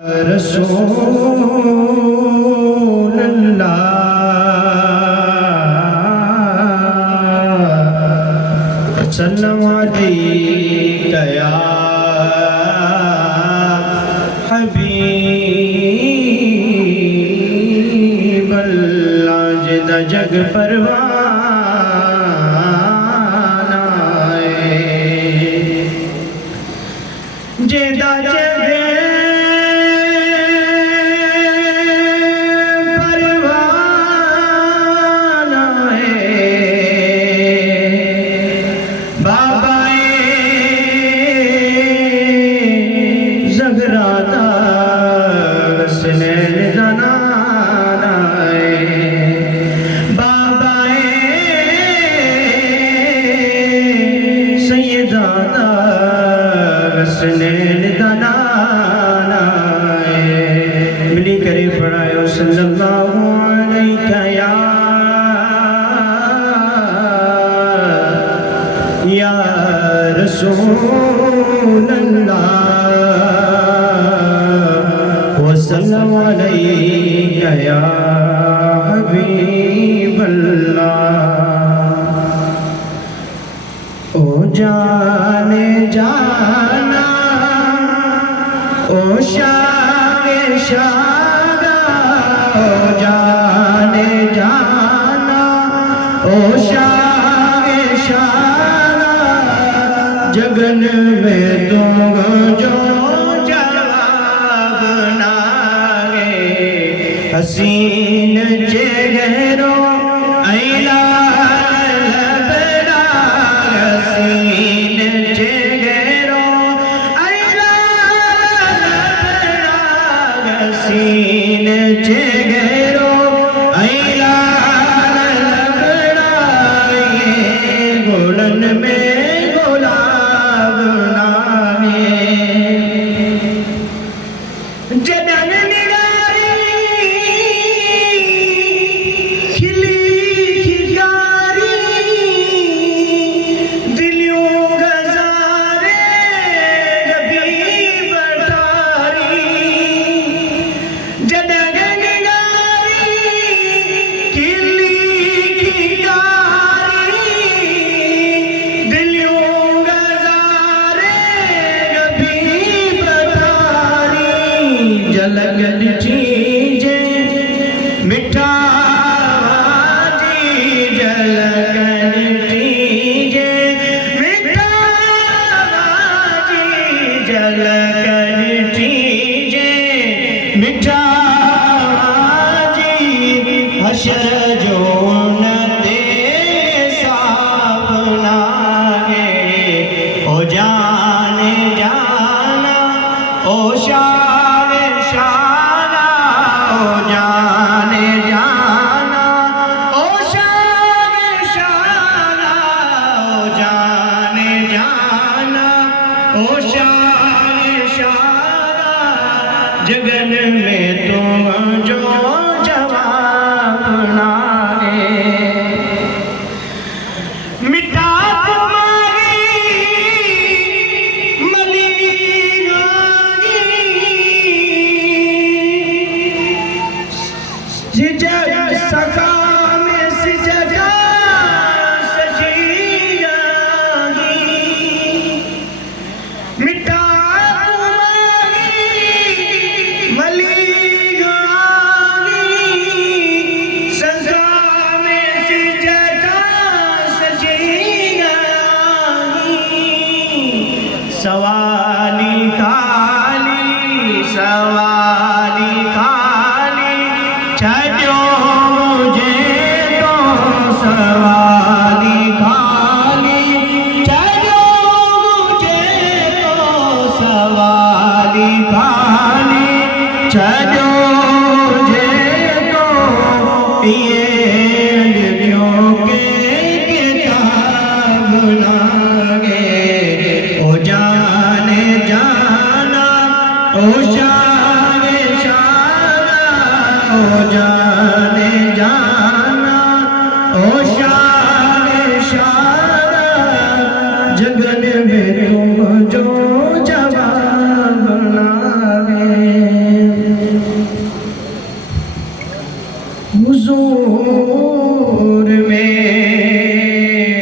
रसूल अल्लाह सल्लल्लाहु अलैहि या हबीब अल्लाह जिदा जग परवाना जिदा जग मिली करे पढ़ायो सल्लल्लाहु अलैहि या रसूल अल्लाह व सल्लल्लाहु अलैहि या हबीब अल्लाह। ओ जाने जाना ओ शागे शागा ओ जाने जाना ओ शागे शागा जगन में तुम जो जवाब नागे हसीन चेहरो ऐला लगन चीजें मिठा जी जलगन चीजें मिठा जी जलगन चीजें मिठा जी हशर जो नते साबना ओ जाने जाना ओ जगन में तुम जो जवाब नागे मिठा तुम्हारी मदीनानी सका में सिजदा सजीगानी मिठा सवाली खाली छो मुझे तो सवाली खाली छो मुझे तो सवाली खाली छो मुझे तो ये लिखियों के किताब नागे ओ जाने जाना ओ शाने शाना ओ जाने जाना ओ शाने शाना जगन में तुम जो जवाब नागे हुजूर